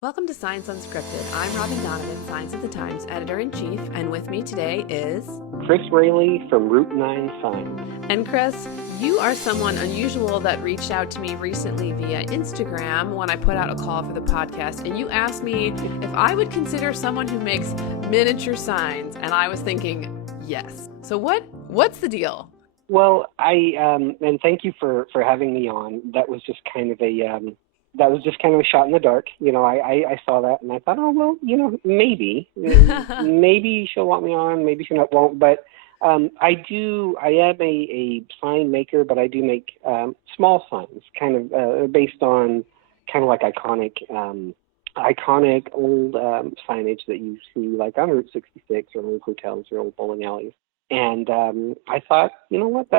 Welcome to Science Unscripted. I'm Robin Donovan, Science of the Times editor-in-chief, and with me today is Chris Rayleigh from Route 9 Science. And Chris, you are someone unusual that reached out to me recently via Instagram when I put out a call for the podcast, and you asked me if I would consider someone who makes miniature signs, and I was thinking, yes. So what's the deal? Well, and thank you for having me on. That was just kind of a shot in the dark. I saw that and I thought, oh, well, maybe she'll want me on, maybe she won't. But I am a sign maker, but I do make small signs, kind of based on kind of like iconic old signage that you see like on Route 66 or old hotels or old bowling alleys. And I thought, you know what,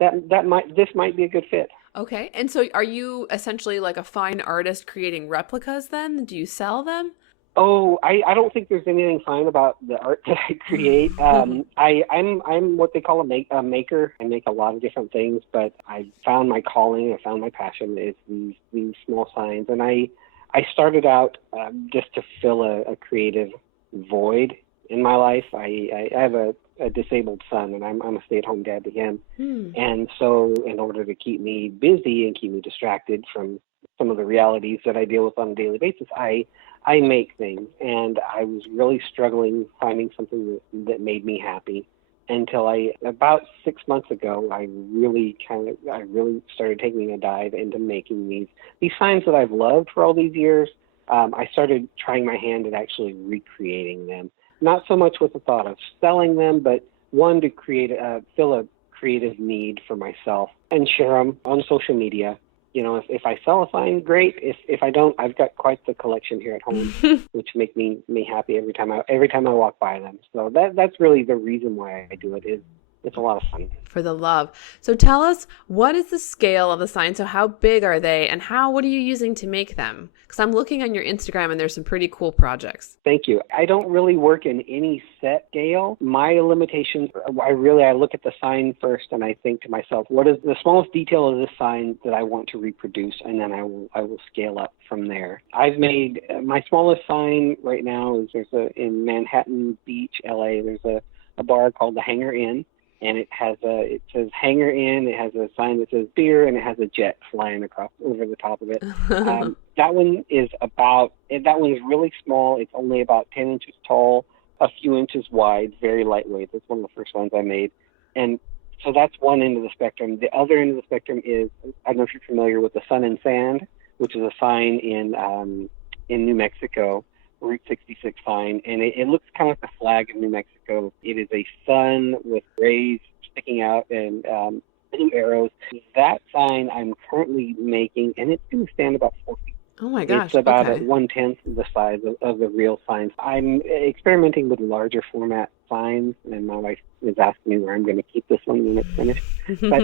this might be a good fit. Okay. And so are you essentially like a fine artist creating replicas then? Do you sell them? Oh, I don't think there's anything fine about the art that I create. I'm what they call a maker. I make a lot of different things, but I found my calling, I found my passion is these small signs. And I started out just to fill a creative void in my life. I have a disabled son, and I'm a stay-at-home dad to him. And so in order to keep me busy and keep me distracted from some of the realities that I deal with on a daily basis, I make things. And I was really struggling finding something that made me happy until about 6 months ago, I really started taking a dive into making these signs that I've loved for all these years. I started trying my hand at actually recreating them. Not so much with the thought of selling them, but one to fill a creative need for myself and share them on social media. If I sell a sign, great. If I don't, I've got quite the collection here at home, which make me happy every time I walk by them. So that's really the reason why I do it. It's a lot of fun. For the love. So tell us, what is the scale of the signs? So how big are they, and what are you using to make them? Because I'm looking on your Instagram and there's some pretty cool projects. Thank you. I don't really work in any set scale. My limitations, I look at the sign first and I think to myself, what is the smallest detail of this sign that I want to reproduce? And then I will scale up from there. I've made my smallest sign right now is in Manhattan Beach, LA, there's a bar called the Hangar Inn. And it says Hangar Inn, it has a sign that says beer, and it has a jet flying across over the top of it. That one is really small. It's only about 10 inches tall, a few inches wide, very lightweight. That's one of the first ones I made. And so that's one end of the spectrum. The other end of the spectrum is, I don't know if you're familiar with the Sun and Sand, which is a sign in New Mexico. Route 66 sign, and it looks kind of like the flag of New Mexico. It is a sun with rays sticking out and blue arrows. That sign I'm currently making, and it's going to stand about 4 feet. Oh my gosh. It's about 1/10 of the size of the real signs. I'm experimenting with larger format signs, and my wife is asking me where I'm going to keep this one when it's finished. But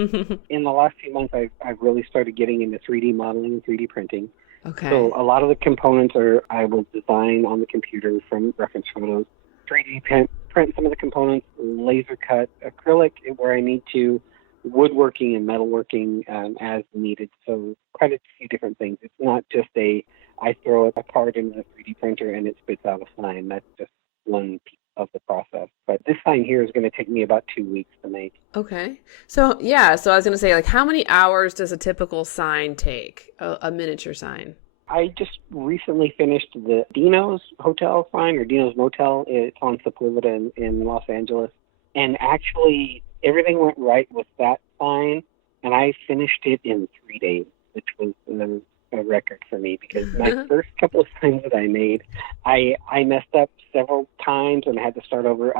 in the last few months, I've really started getting into 3D modeling and 3D printing. Okay. So a lot of the components I will design on the computer from reference photos, 3D print some of the components, laser cut acrylic where I need to, woodworking and metalworking as needed. So quite a few different things. It's not just I throw a part into the 3D printer and it spits out a sign. That's just one piece of the process. But this sign here is going to take me about 2 weeks to make. Okay. So I was going to say, like, how many hours does a typical sign take, a miniature sign? I just recently finished the Dino's Hotel sign, or Dino's Motel. It's on Sepulveda in Los Angeles. And actually, everything went right with that sign, and I finished it in 3 days, which was a record for me, because my first couple of signs that I made, I messed up several times and I had to start over.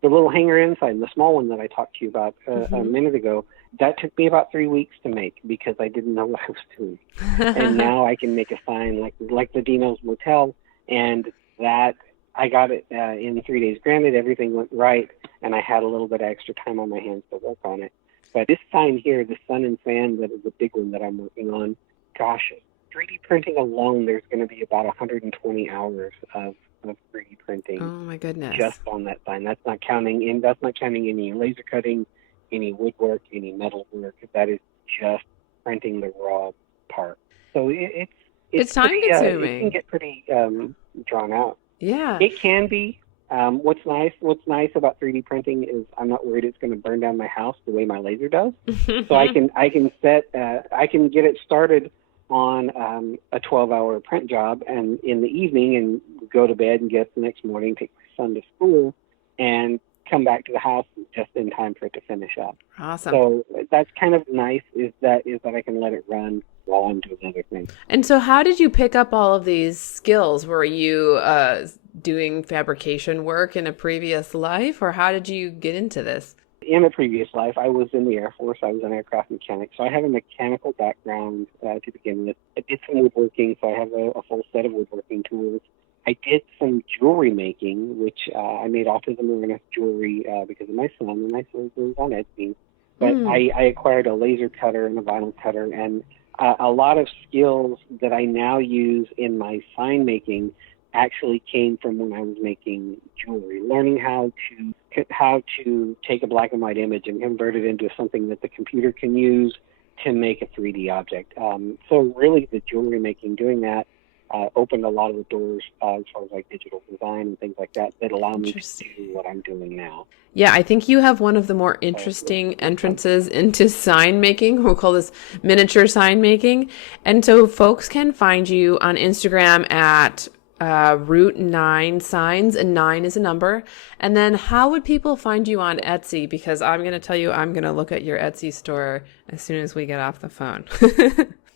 The little Hangar Inn sign, the small one that I talked to you about a minute ago, that took me about 3 weeks to make because I didn't know what I was doing. And now I can make a sign like the Dino's Motel, and that I got it in 3 days. Granted, everything went right, and I had a little bit of extra time on my hands to work on it. But this sign here, the Sun and Sand, that is a big one that I'm working on. Gosh, 3D printing alone, there's going to be about 120 hours of 3D printing. Oh my goodness! Just on that sign. That's not counting any laser cutting, any woodwork, any metal work. That is just printing the raw part. So It's time pretty, it can consuming. get pretty drawn out. Yeah. It can be. What's nice about 3D printing is I'm not worried it's going to burn down my house the way my laser does. So I can get it started on a 12-hour print job, and in the evening, and go to bed and get up the next morning, take my son to school, and come back to the house just in time for it to finish up. Awesome. So that's kind of nice, is that I can let it run while I'm doing other things. And so how did you pick up all of these skills? Were you doing fabrication work in a previous life, or how did you get into this? In a previous life, I was in the Air Force. I was an aircraft mechanic, so I have a mechanical background to begin with. I did some woodworking, so I have a full set of woodworking tools. I did some jewelry making, which I made autism-awareness jewelry because of my son, and I sold those on Etsy. But I acquired a laser cutter and a vinyl cutter, and a lot of skills that I now use in my sign making actually came from when I was making jewelry, learning how to take a black and white image and convert it into something that the computer can use to make a 3D object. So really the jewelry making, doing that, opened a lot of the doors as far as like digital design and things like that allow me to do what I'm doing now. Yeah, I think you have one of the more interesting entrances into sign making. We'll call this miniature sign making. And so folks can find you on Instagram at Route 9 Signs, and 9 is a number. And then how would people find you on Etsy? Because I'm going to tell you, I'm going to look at your Etsy store as soon as we get off the phone.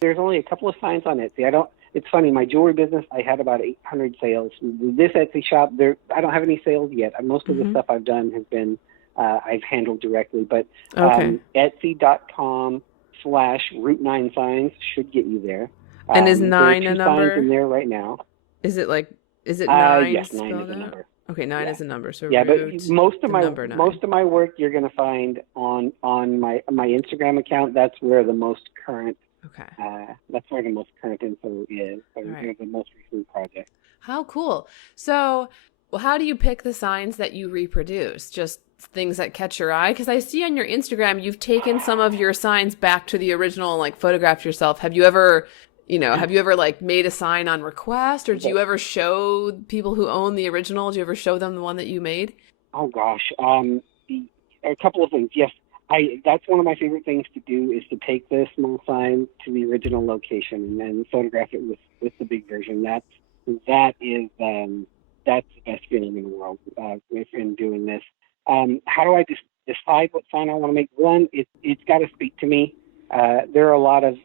There's only a couple of signs on Etsy. It's funny, my jewelry business, I had about 800 sales. This Etsy shop, I don't have any sales yet. Most of the stuff I've done has been, I've handled directly. But Etsy.com/Route 9 Signs should get you there. And is 9 there are a two number? signs in there right now. Is it 9? Yes, 9 is a number. Okay, 9 is a number. So yeah, Route, but most of my work you're going to find on my Instagram account. That's where the most current. Okay. That's where the most current info is. So Right. the most recent project. How cool. So, how do you pick the signs that you reproduce? Just things that catch your eye? Because I see on your Instagram, you've taken some of your signs back to the original and like photographed yourself. Have you ever like made a sign on request, or do you ever show people who own the original? Do you ever show them the one that you made? Oh gosh. A couple of things. Yes. That's one of my favorite things to do, is to take the small sign to the original location and photograph it with the big version. That's the best feeling in the world in doing this. How do I decide what sign I want to make? One, it's got to speak to me. There are a lot of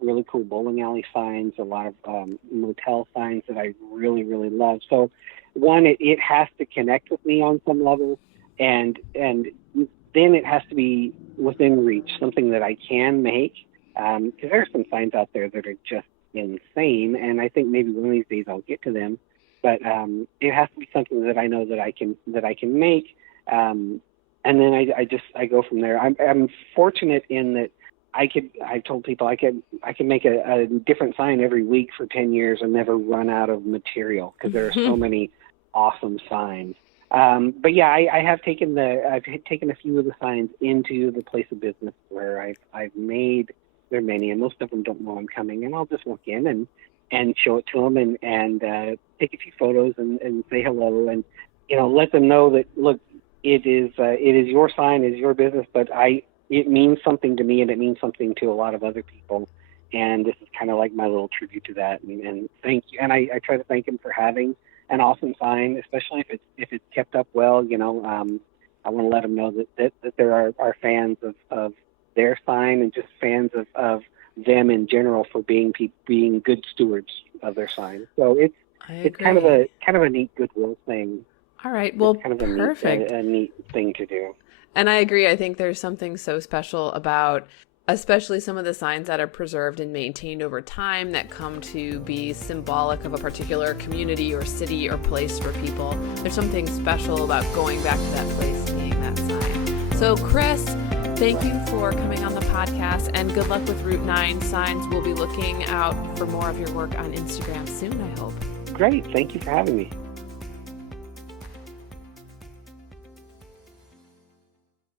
really cool bowling alley signs, a lot of motel signs that I really, really love. So one, it has to connect with me on some level, and then it has to be within reach, something that I can make, because there are some signs out there that are just insane, and I think maybe one of these days I'll get to them. But it has to be something that I know that I can make, and then I go from there. I'm fortunate in that I've told people I can make a different sign every week for 10 years and never run out of material, because there are so many awesome signs. But yeah, I've taken a few of the signs into the place of business where I've made. There are many, and most of them don't know I'm coming, and I'll just walk in and show it to them and take a few photos and say hello, and let them know that, look, it is your sign, it is your business, but it means something to me, and it means something to a lot of other people, and this is kind of like my little tribute to that, and thank you. And I try to thank them for having an awesome sign, especially if it's kept up well. I want to let them know that there are fans of their sign, and just fans of them in general for being good stewards of their sign. So it's kind of a neat goodwill thing. All right, well, it's kind of perfect. A neat thing to do. And I agree. I think there's something so special about, especially some of the signs that are preserved and maintained over time that come to be symbolic of a particular community or city or place for people. There's something special about going back to that place, seeing that sign. So Chris, thank you for coming on the podcast, and good luck with Route 9 Signs. We'll be looking out for more of your work on Instagram soon, I hope. Great. Thank you for having me.